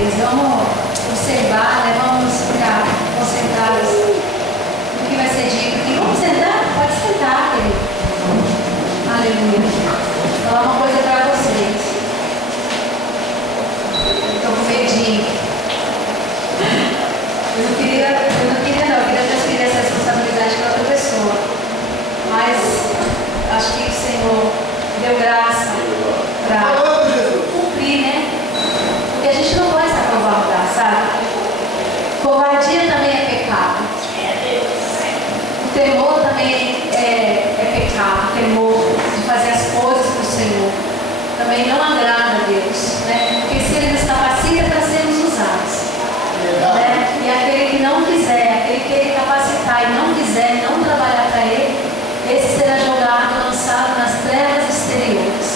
vez. Vamos observar, né? Vamos ficar concentrados no que vai ser dito. E vamos sentar? Pode sentar, querido. Aleluia. Vou falar uma coisa para vocês. Estou com medinho. Eu não queria transferir essa responsabilidade para outra pessoa. Mas acho que o Senhor deu graça para cumprir, né? Porque a gente não pode se acovardar, sabe? Covardia também é pecado. O temor também é pecado. O temor de fazer as coisas para o Senhor também não agrada a Deus, né? Porque se Ele nos capacita para sermos usados, né? E aquele que não quiser, aquele que Ele capacitar e não quiser, não trabalhar para Ele, esse será jogado, lançado nas trevas exteriores.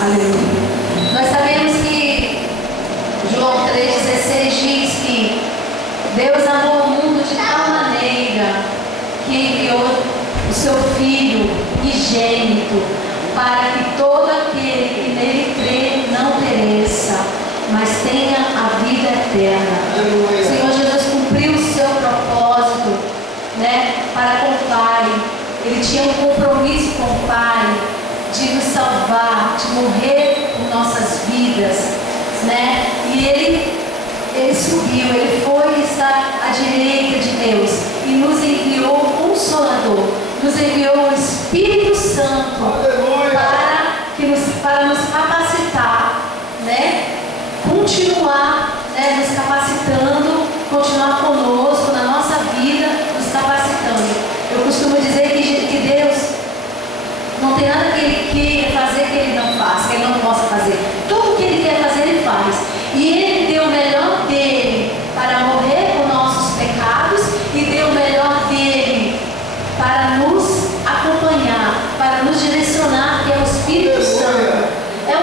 Aleluia. Nós sabemos que João 3,16 diz que Deus amou o mundo de tal maneira que enviou o seu Filho unigênito para que todo aquele que nele crê não pereça, mas tenha a vida eterna. O Senhor Jesus cumpriu o seu propósito, né, para com o Pai. Ele tinha um compromisso com o Pai de nos salvar, de morrer por nossas vidas, né? E ele subiu, ele foi estar à direita de Deus e nos enviou o Consolador, nos enviou o Espírito Santo para nos capacitar, né? Continuar, né, nos capacitando, continuar conosco na nossa vida, nos capacitando. Eu costumo dizer que Deus não tem nada que Ele queira fazer que Ele não faça, que Ele não possa fazer. Tudo que Ele quer fazer, Ele faz. E Ele deu o melhor dele para morrer por nossos pecados e deu o melhor dele para nos acompanhar, para nos direcionar, que é o Espírito Santo. É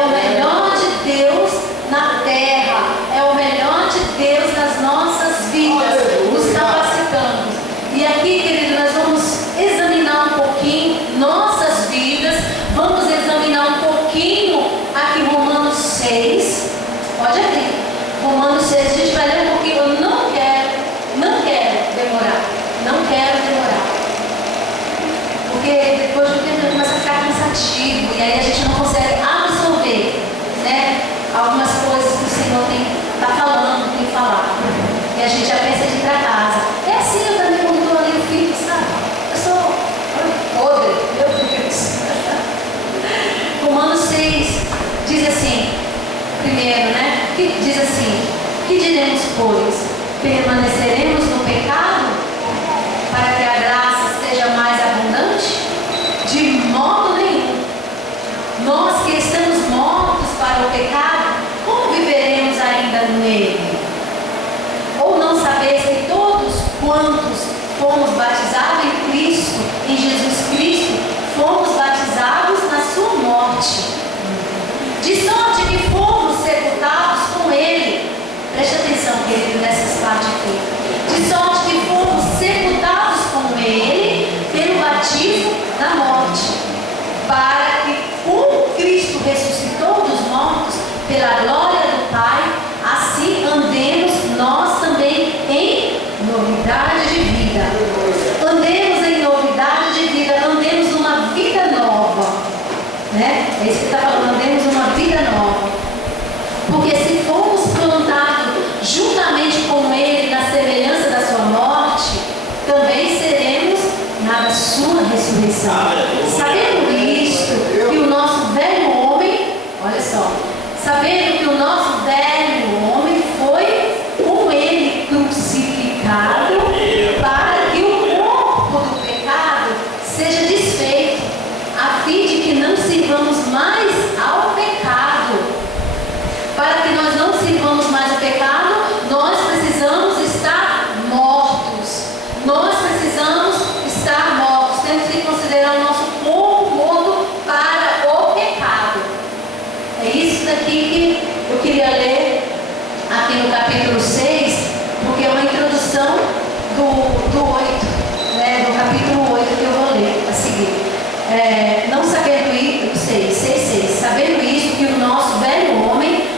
o melhor de Deus na terra, é o melhor de Deus nas nossas vidas, nos capacitando. E aqui, querido, nós vamos examinar um pouquinho nossas vidas, vamos examinar um pouquinho aqui Romanos 6, pode abrir, Romanos 6, a gente vai ler um pouquinho, eu não quero demorar, porque depois do tempo começa a ficar cansativo, e aí a gente não consegue absorver, né, algumas coisas que o Senhor está falando, tem falado, e a gente já pensa de ir para casa. É assim eu também quando estou ali, eu fico, sabe? Eu sou podre, meu Deus. Romanos 6 diz assim, primeiro, né? Diz assim: que diremos, pois? Permaneceremos no pecado para que a graça seja mais abundante? De modo nenhum. Nós que estamos mortos para o pecado, como viveremos ainda nele? Ou não sabeis que todos quantos fomos batizados em Cristo, em Jesus Cristo, fomos batizados na sua morte? De sorte que fomos sepultados com Ele. Preste atenção, querido, nessas partes aqui. De sorte que fomos sepultados com Ele pelo batismo na morte, para que, como Cristo ressuscitou dos mortos pela glória do Pai, assim andemos nós também em novidade de vida. Andemos em novidade de vida, andemos numa vida nova, né? É isso que está falando, andemos numa vida nova. Porque se formos plantados juntamente com Ele na semelhança da sua morte, também seremos na sua ressurreição. Sabendo isto, que o nosso velho homem, olha só, sabendo que o nosso velho homem foi com Ele crucificado, para que o corpo do pecado seja desfeito, a fim de que não sirvamos mais ao pecado. Para que nós não sirvamos mais ao pecado, nós precisamos estar mortos. Nós precisamos estar mortos. Temos que considerar o nosso corpo morto para o pecado. É isso daqui que eu queria ler aqui no capítulo 6, porque é uma introdução do 8, né, do capítulo 8 que eu vou ler a seguir. Não sabendo isso, 6, sabendo isso, que o nosso velho homem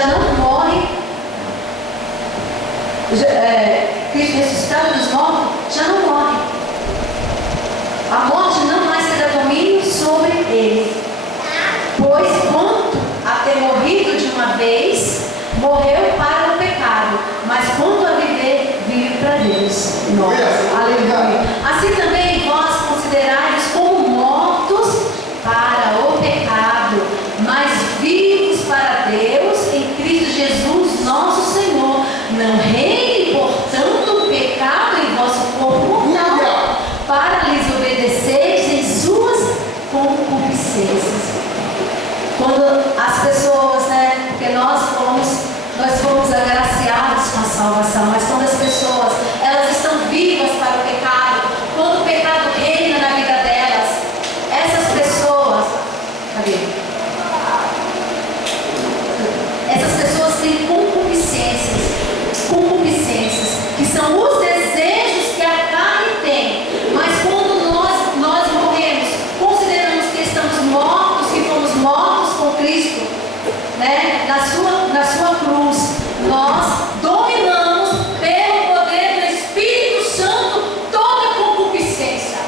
já não morre, Cristo ressuscitado dos mortos já não morre. A morte não mais terá domínio sobre ele, pois quanto a ter morrido de uma vez, morreu para o pecado, mas quanto a viver, vive para Deus. Aleluia. Assim também vós considerai-vos como mortos para o pecado, mas vivos para Deus em Cristo Jesus nosso Senhor. Não reine, portanto, o pecado em vosso corpo mortal, para lhes obedeceres em suas concupiscências. Quando as pessoas, porque nós fomos agraciados com a salvação, mas quando as pessoas, elas estão vivas para o pecado, quando o pecado reina na vida delas, essas pessoas, essas pessoas têm concupiscências, que são os desejos que a carne tem. Mas quando nós morremos, consideramos que estamos mortos, que fomos mortos com Cristo, na sua cruz, nós dominamos pelo poder do Espírito Santo toda concupiscência.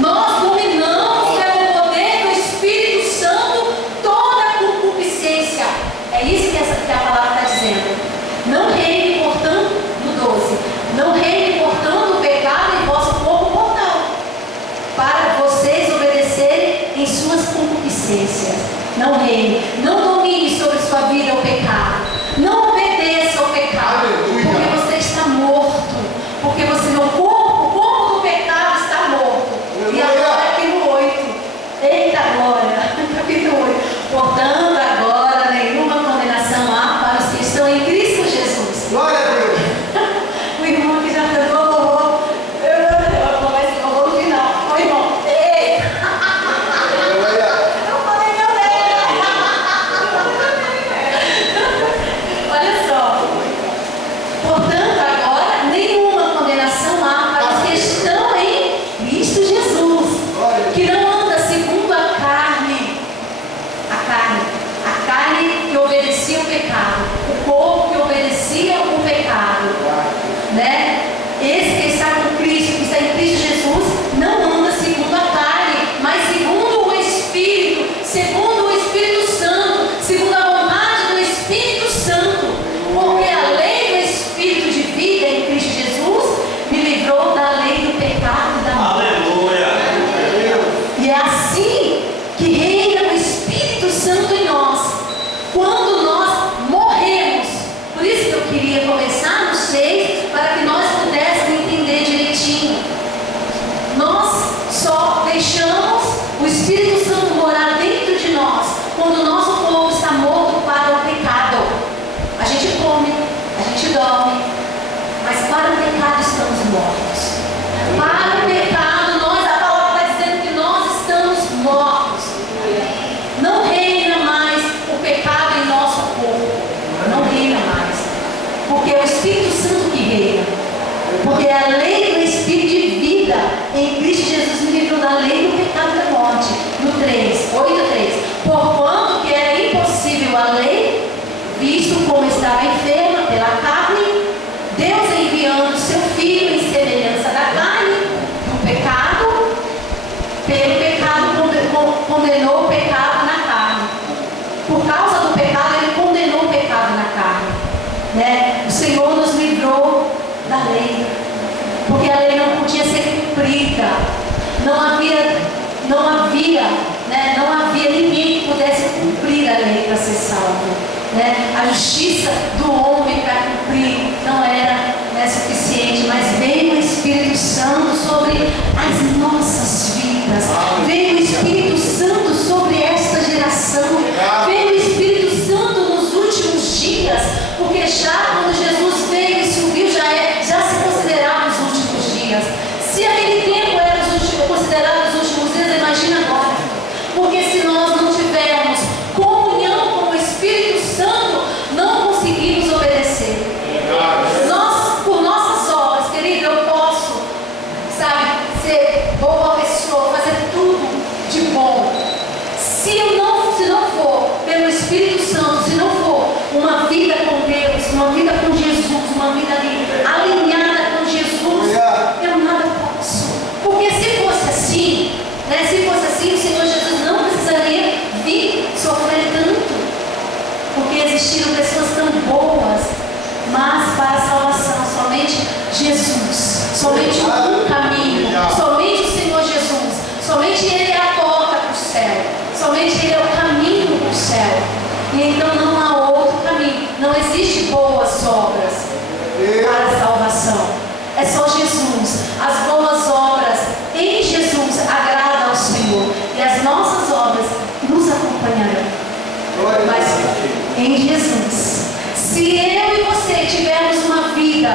Nós dominamos pelo poder do Espírito Santo toda concupiscência. É isso que a palavra está dizendo. Não reine, portanto, no 12. Não reine, portanto, o pecado em vosso corpo mortal, para vocês obedecerem em suas concupiscências. Não reine, não domine sobre sua vida o pecado. Não obedeça ao pecado. Aleluia. Porque você está morto. Porque o corpo do pecado está morto. Aleluia. E agora aqui no 8. Eita glória. Capítulo 8. Portanto, agora nenhuma condenação há para os que estão em Cristo Jesus. Glória a Deus. O irmão que já cantou louvor. Eu vou ver se louvor no final. O irmão. Eita. Eu falei, meu Deus. Olha só. Portanto, agora nenhuma condenação há para os que estão em Cristo Jesus, que não anda segundo a carne. A carne que obedecia ao pecado, o corpo que obedecia ao pecado, Esse que está com Cristo, que está em Cristo Jesus, não anda segundo a carne, mas segundo o Espírito, segundo o Espírito Santo, segundo a vontade do Espírito Santo, porque a lei do Espírito de vida em Cristo Jesus me livrou da lei do pecado e da morte. Aleluia. E é assim que reina o Espírito Santo em nós, quando nós morremos. Por isso que eu queria começar no 6, para que nós pudéssemos entender direitinho. Nós só deixamos o Espírito Santo morar dentro de nós quando o nosso corpo está morto para o pecado. A gente come, a gente dorme, mas para o pecado estamos mortos. Para o pecado, a palavra está dizendo que nós estamos mortos. Não reina mais o pecado em nosso corpo. Não reina mais. Porque é o Espírito Santo que reina. Porque é a lei do Espírito de vida em Cristo Jesus me livrou da lei do pecado e da morte. No 3, 8:3. Porquanto que era impossível a lei, visto como estava enferma pela carne, Deus enviando seu Filho em semelhança da carne, do pecado, pelo pecado condenou o pecado na carne. Por causa do pecado, ele condenou o pecado na carne. O Senhor nos livrou da lei, porque a lei não podia ser cumprida. Não havia ninguém que pudesse cumprir a lei para ser salvo. A justiça do homem para cumprir não era suficiente, mas veio o Espírito Santo sobre as nossas vidas. Veio o Espírito Santo sobre esta geração. Veio o Espírito Santo nos últimos dias, porque já quando Jesus veio e subiu, já se considerava os últimos dias. Se aquele tempo era considerado os últimos dias, imagina agora. Porque se nós não tivermos comunhão com o Espírito Santo, não conseguimos obedecer. Nós Espírito Santo, se não for uma vida com Deus, uma vida com Jesus, uma vida ali alinhada com Jesus, eu nada posso. Porque se fosse assim, né, se fosse assim, o Senhor Jesus não precisaria vir sofrer tanto. Porque existiram pessoas tão boas, mas para a salvação, somente Jesus, somente um caminho, somente o Senhor Jesus, somente Ele é a porta para o céu, somente Ele é o caminho para o céu. E então não há outro caminho, não existe boas obras para a salvação, é só Jesus. As boas obras em Jesus agradam ao Senhor, e as nossas obras nos acompanharão, mas em Jesus. Se eu e você tivermos uma vida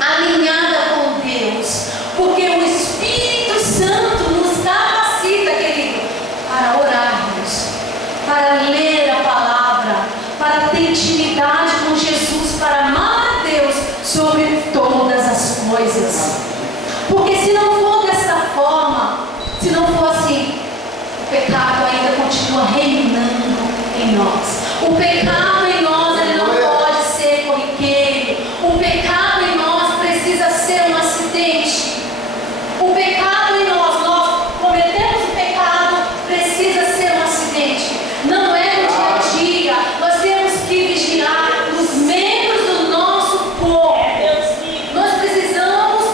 alinhada com Deus, porque o Espírito Santo nos capacita, querido, para orarmos, para ler a palavra, para ter intimidade com Jesus, para amar a Deus sobre todas as coisas. Porque se não for dessa forma, se não for assim, o pecado ainda continua reinando em nós. O pecado em nós, ele não pode ser corriqueiro. O pecado em nós precisa ser um acidente. O pecado em nós cometemos o pecado, precisa ser um acidente. Não é no dia a dia. Nós temos que vigiar os membros do nosso corpo. Nós precisamos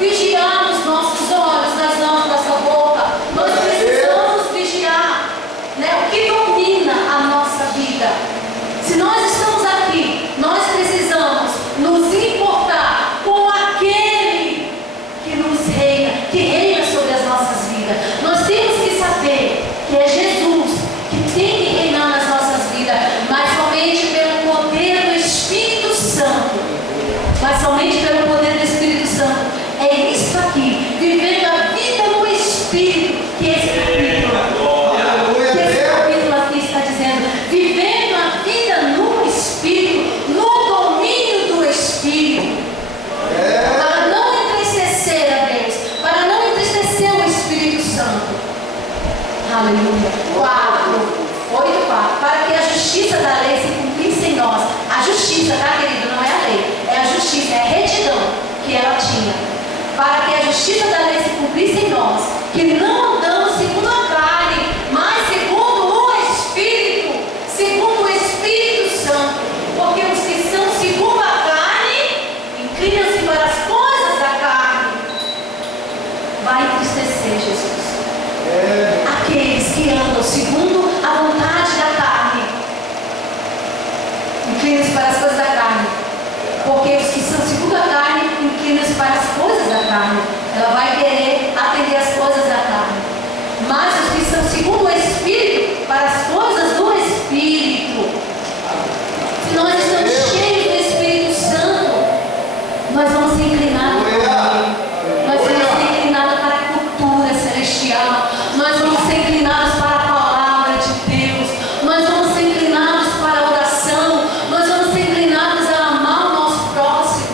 vigiar os nossos olhos, nas nossa boca. Nós precisamos vigiar, né, o que domina a nossa vida. Se nós estamos aqui, nós precisamos nos importar com aquele que nos reina, que reina sobre as nossas vidas. Nós temos que saber que é Jesus que tem que reinar nas nossas vidas, mas somente pelo poder do Espírito Santo. Mas somente pelo poder do Espírito Santo. É isso aqui, vivendo a vida no Espírito, que esse capítulo aqui está dizendo, vivendo a vida no Espírito, no domínio do Espírito, para não entristecer a Deus, para não entristecer o Espírito Santo. Aleluia. 8:4. Para que a justiça da lei se cumprisse em nós. A justiça, tá, querido? Não é a lei, é a justiça, é a retidão que ela tinha. Para que a justiça da lei se cumprisse em nós, que não andamos segundo a carne, mas segundo o Espírito, segundo o Espírito Santo. Porque os que são segundo a carne, inclinam-se para as coisas da carne. Vai entristecer Jesus. Aqueles que andam segundo a vontade da carne, inclinam-se para as coisas da carne. Porque os que são segundo a carne, inclinam-se para as coisas da carne. Ela vai querer atender as coisas da carne. Mas os que são segundo o Espírito, para as coisas do Espírito. Se nós estamos cheios do Espírito Santo, nós vamos ser inclinados para Ele. Nós vamos ser inclinados para a cultura celestial. Nós vamos ser inclinados para a palavra de Deus. Nós vamos ser inclinados para a oração. Nós vamos ser inclinados a amar o nosso próximo.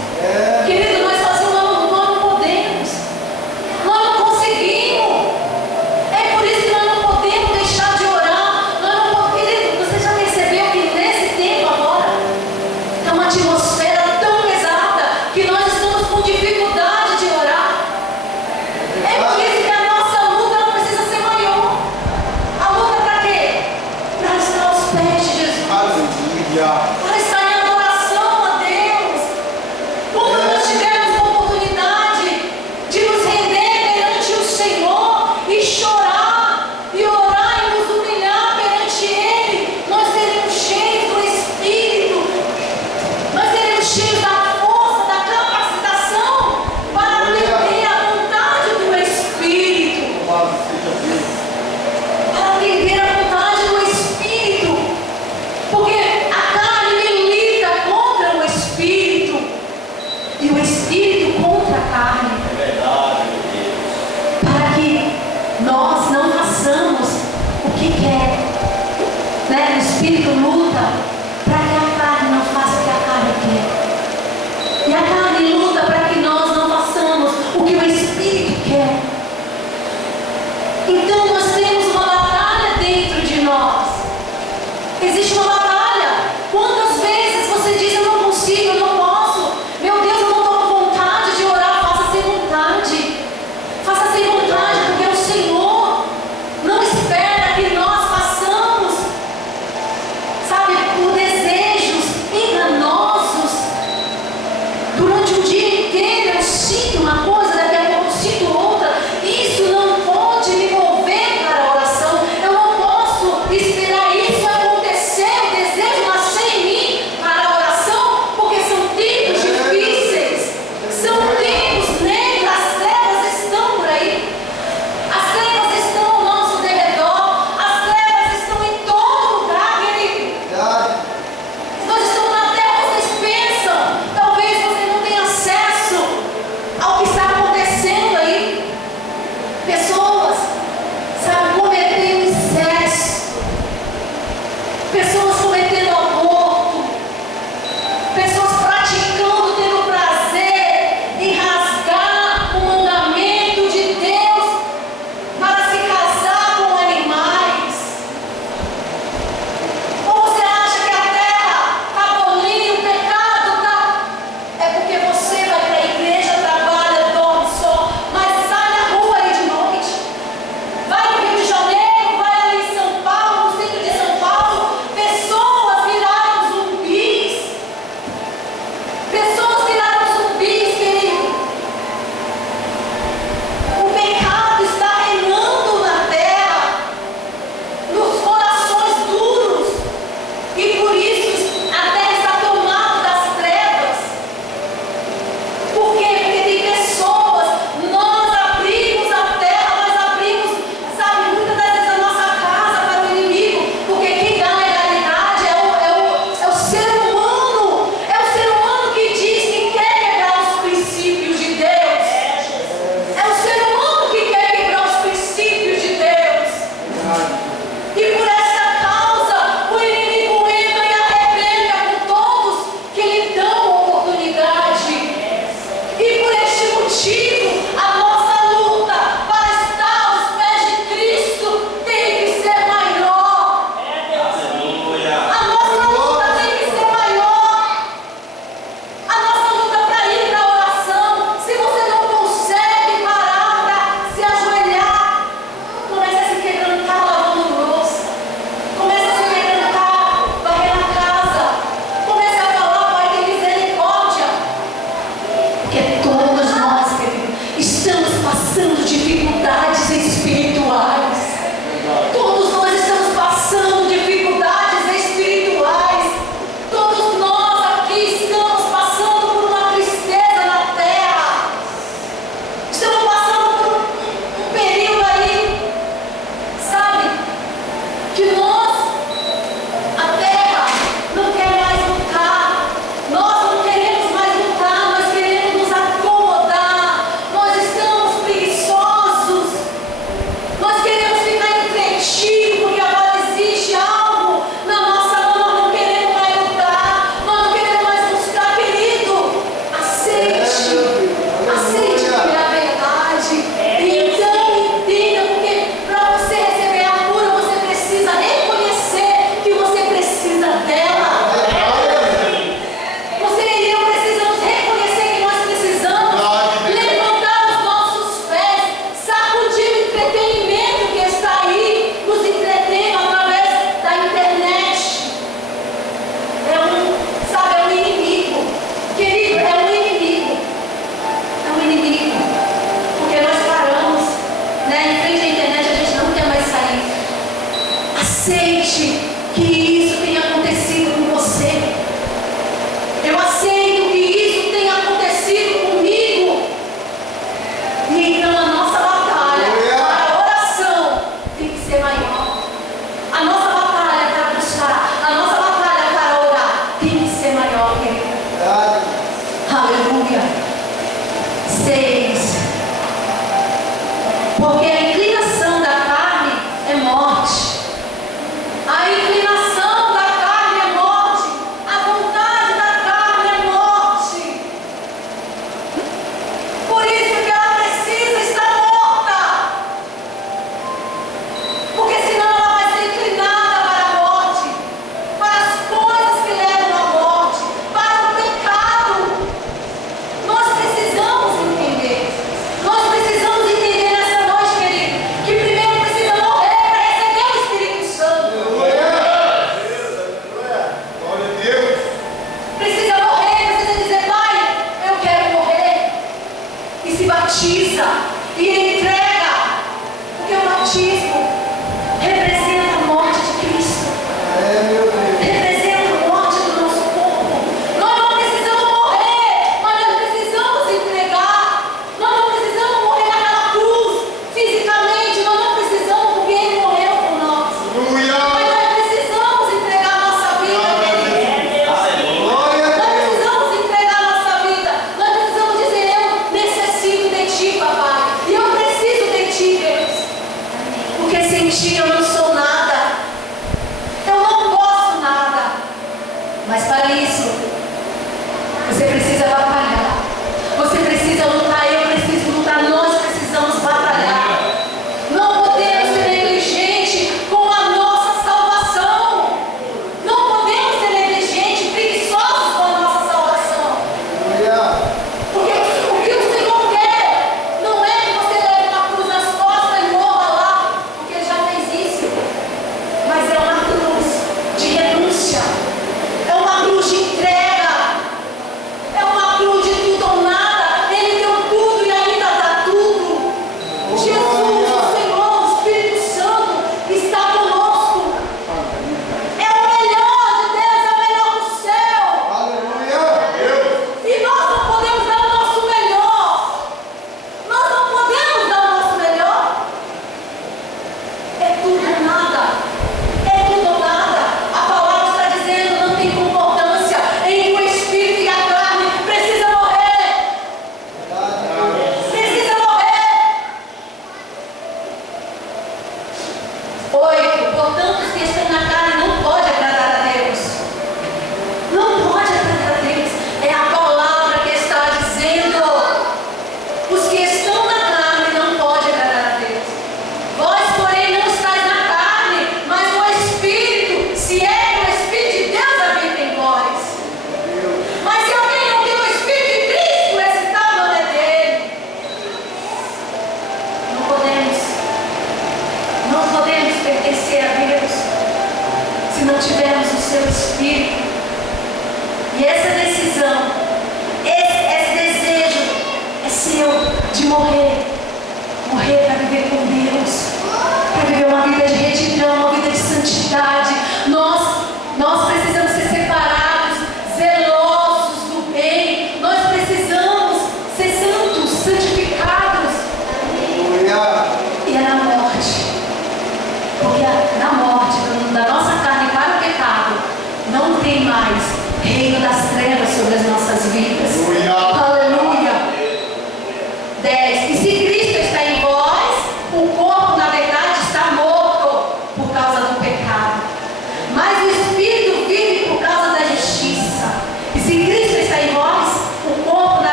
Querido, nós sozinhos nós não podemos. Nós não conseguimos. É por isso que nós não podemos deixar de orar. Nós não podemos. Querido, você já percebeu que nesse tempo agora é uma atmosfera tão pesada que nós estamos com dificuldade de orar. É por isso que a nossa luta não precisa ser maior. A luta para quê? Para estar aos pés de Jesus. Para estar em adoração a Deus. Quando nós tivermos a oportunidade de nos render perante o Senhor e chorar, e orar e nos humilhar perante Ele, nós seremos cheios do Espírito. Nós seremos cheios da força, da capacitação para atender a vontade do Espírito. Para atender a vontade do Espírito. Porque a carne milita contra o Espírito e o Espírito contra a carne. Para que nós não façamos o que quer, né? O Espírito luta para que a carne não faça o que a carne quer. E a carne luta para que nós não façamos o que o Espírito quer. Então nós temos uma batalha dentro de nós. Existe uma batalha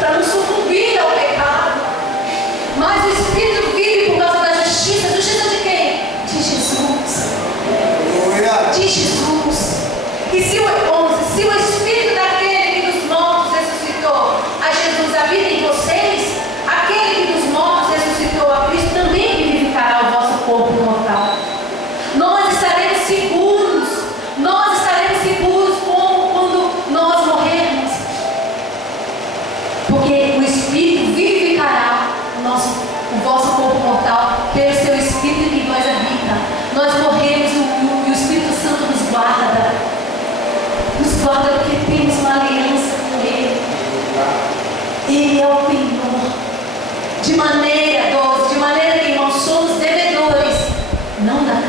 Para não sucumbir ao pecado.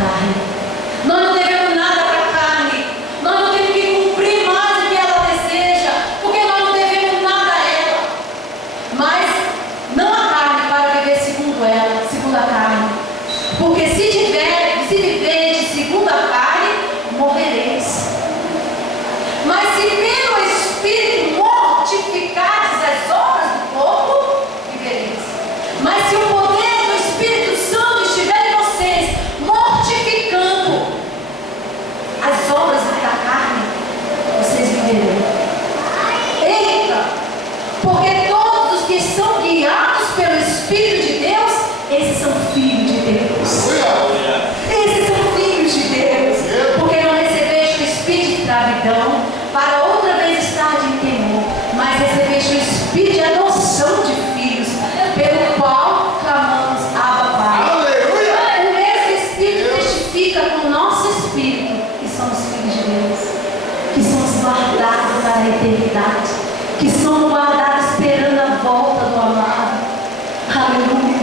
carne. Nós não devemos nada para a carne. Nós não temos que cumprir mais o que ela deseja, porque nós não devemos nada a ela. Mas não a carne para viver segundo ela, segundo a carne. Porque se viver segundo a carne, morrereis. Mas se pelo Espírito mortificares as obras do corpo, vivereis. Mas se o poder do Espírito Santo estiver em vocês, mortificando as obras da carne, vocês viverão. Eita! Porque todos os que são guiados pelo Espírito de Deus, esses são filhos de Deus. Esses são filhos de Deus. Porque não recebeste o espírito de escravidão para outra vez estar em temor, mas recebeste o espírito de adoção de filhos, pelo qual clamamos Abba, Pai. O mesmo Espírito testifica com o nosso espírito que somos filhos de Deus, que somos guardados para a eternidade, que somos guardados esperando a volta do amado. Aleluia.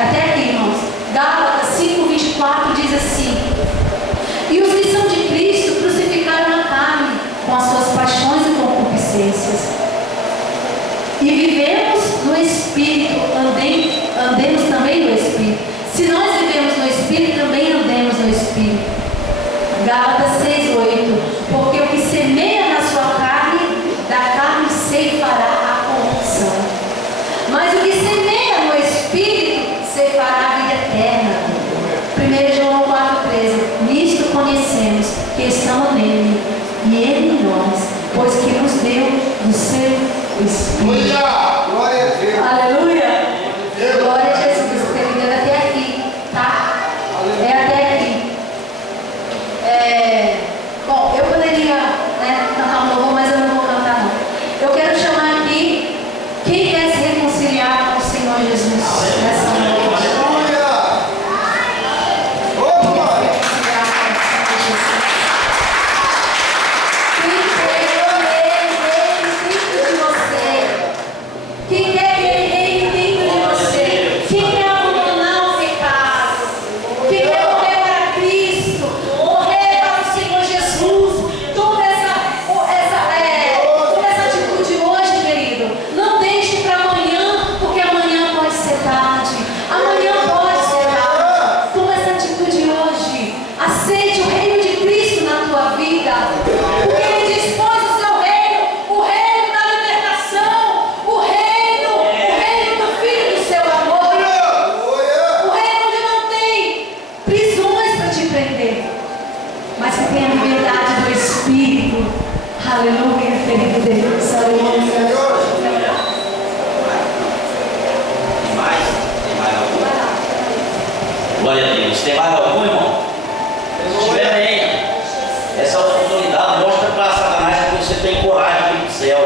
Até aqui, irmãos. Gálatas 5:24 diz assim: e os que são de Cristo crucificaram a carne com as suas paixões e concupiscências. E vivemos no Espírito, andemos também no Espírito. Se nós vivemos no Espírito, também andemos no Espírito. Gálatas 6:8. Porque o que semeia na sua carne, da carne ceifará a corrupção. Mas o que semeia no Espírito, ceifará a vida eterna. 1 João 4:13. Nisto conhecemos que estamos nele e ele em nós, pois que nos deu do seu Espírito. Glória a Deus. Aleluia. Glória a Jesus. Terminando até aqui, tá? É até aqui. Bom, eu poderia cantar um louvor, mas eu não vou cantar não. Eu quero chamar aqui quem quer se reconciliar com o Senhor Jesus nessa noite. Quem quer que ele reine dentro de você? Quem quer abandonar o pecado? Quem quer morrer para Cristo? Morrer para o Senhor Jesus? Toda essa atitude hoje, querido. Não deixe para amanhã, porque amanhã pode ser tarde. Amanhã pode ser tarde. Toma essa atitude hoje. Aceite o reino de Cristo na tua vida. Porque Ele dispôs o seu reino, o reino da libertação, o reino do Filho do seu amor, o reino onde não tem prisões para te prender, mas que tem a liberdade do Espírito. Aleluia, querido Deus. Aleluia. Tem mais algum? Glória a Deus. Tem mais algum, irmão? Se tiver bem, essa oportunidade mostra para Satanás que você tem coragem de ir para o céu.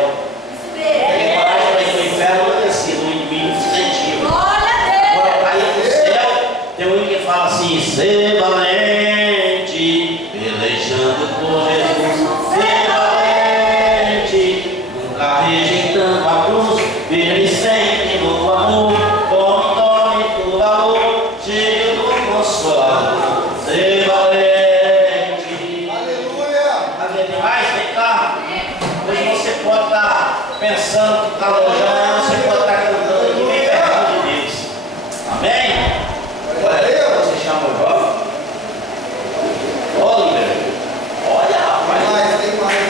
Tem coragem para ir para o inferno, não descer, o inimigo incentiva. Agora, para ir para o céu, tem um que fala assim: ser valente, pelejando por Jesus. Ser valente, nunca rejeitando a cruz, firme sempre no amor, com nome do valor, cheio do consolo. Ser valente. Tem mais? Vem cá. Hoje você pode estar pensando que está longe, amanhã você pode estar cantando aqui bem perto de Deus. Amém? Olha, você chama o Jó? Oliver. Olha, rapaz. Tem mais.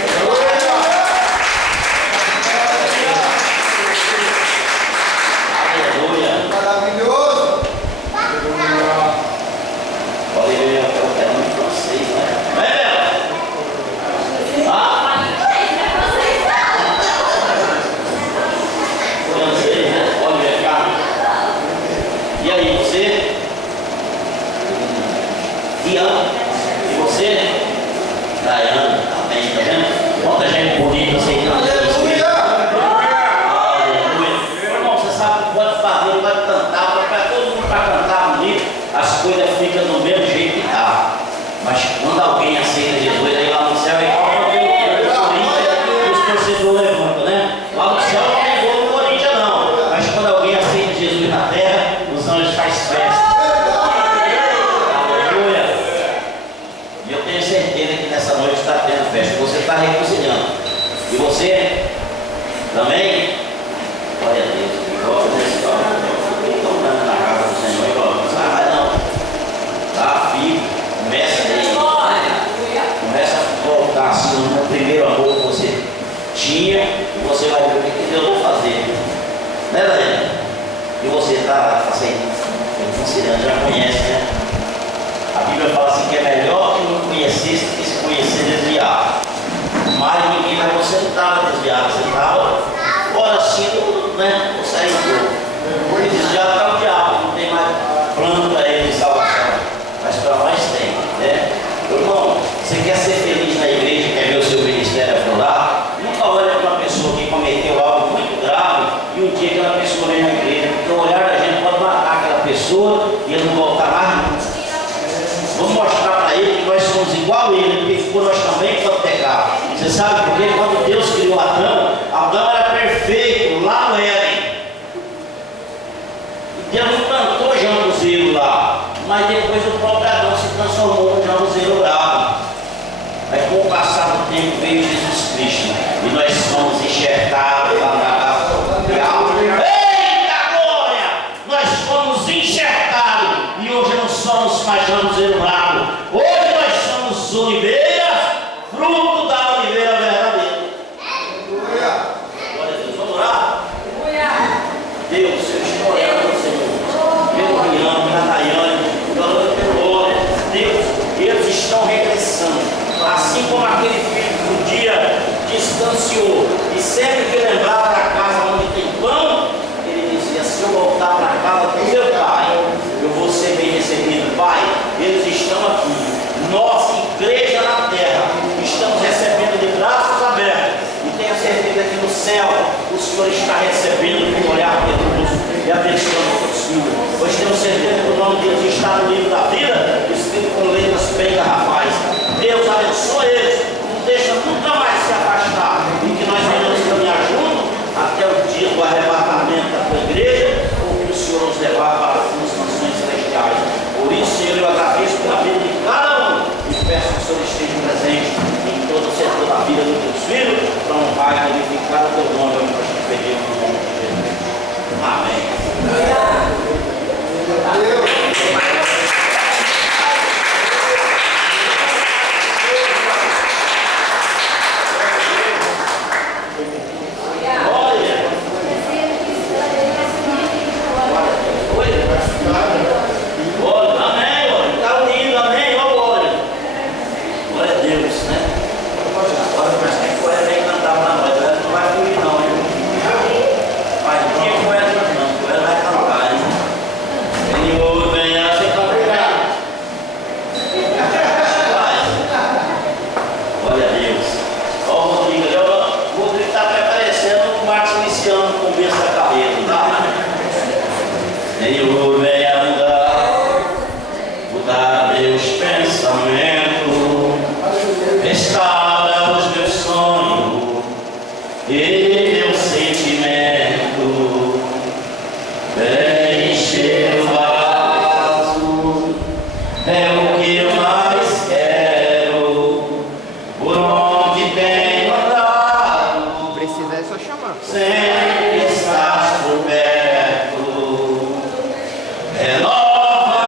Aleluia. Maravilhoso. Oliver é muito francês, né? Não é mesmo? Francês, né? Oliver, cá. E aí, você? Ian. E você? Daiane. Amém, tá vendo? Quanta gente bonita aceitando Jesus. Aleluia. Irmão, você sabe que pode fazer, pode cantar, pode para todo mundo para cantar bonito, as coisas ficam do mesmo jeito que tá. Mas quando alguém aceita Jesus, aí lá no céu é igual quando o Corinthians e os torcedores levantam, né? Lá no céu não tem gol no Corinthians não. Mas quando alguém aceita Jesus na terra, os anjos fazem festa. E você está assim, já conhece, né? A Bíblia fala assim que é melhor que não conhecesse que se conhecer desviado. Mas ninguém, você não estava desviado, você estava fora assim, né? Você aí, desviado está o diabo, não tem mais plano para ele de salvação. Mas para nós tem, né? Irmão, você quer ser feliz na igreja, quer ver o seu ministério aflorar? Nunca olha para uma pessoa que cometeu algo muito grave e um dia aquela pessoa vem na igreja, porque o olhar da gente pode matar aquela pessoa e ele não voltar mais nunca. Vamos mostrar para ele que nós somos igual a ele, porque nós também podemos pecar. Você sabe por quê? Quando Deus criou Adão era perfeito lá no Éden. Deus não plantou jambuzeiro lá, mas depois o próprio Adão se transformou num jambuzeiro bravo. Mas com o passar do tempo veio Jesus Cristo e nós fomos enxertados lá na eita glória! Nós fomos enxertados e hoje não somos mais jambuzeiro bravo. Hoje nós somos oliveiras, fruto da oliveira verdadeira. Glória a Deus, vamos orar? Deus, eu estou orando, Senhor, pelo Riano, pela Daiane, orando pelo Glória. Deus, eles estão regressando, assim como aquele filho que um dia distanciou e sempre que lembrava da casa onde tem pão, ele dizia: se eu voltar para a casa do meu pai, eu vou ser bem recebido. Pai, eles estão aqui, nós, igreja na terra, estamos recebendo de braços abertos, e tenha certeza que no céu o Senhor está recebendo com um olhar piedoso e abençoando todos os filhos. Pois temos certeza que o nome de Deus está no livro da vida, escrito com letras bem garrafais. Deus abençoe eles, não deixa nunca mais se afastar, e que nós venhamos caminhar juntos até o dia do arrebatamento da tua igreja, ou que o Senhor nos levar para as mansões celestiais. Por isso, Senhor, eu agradeço pela vida de cada um e peço que o Senhor esteja presente em todo o setor da vida dos teus filhos, para honrar e glorificar o teu nome, eu te pedir no nome de Jesus. Amém. Senhor, venha mudar meus pensamentos, restaura os meus sonhos e meu sentimento, encher o vaso, é o que eu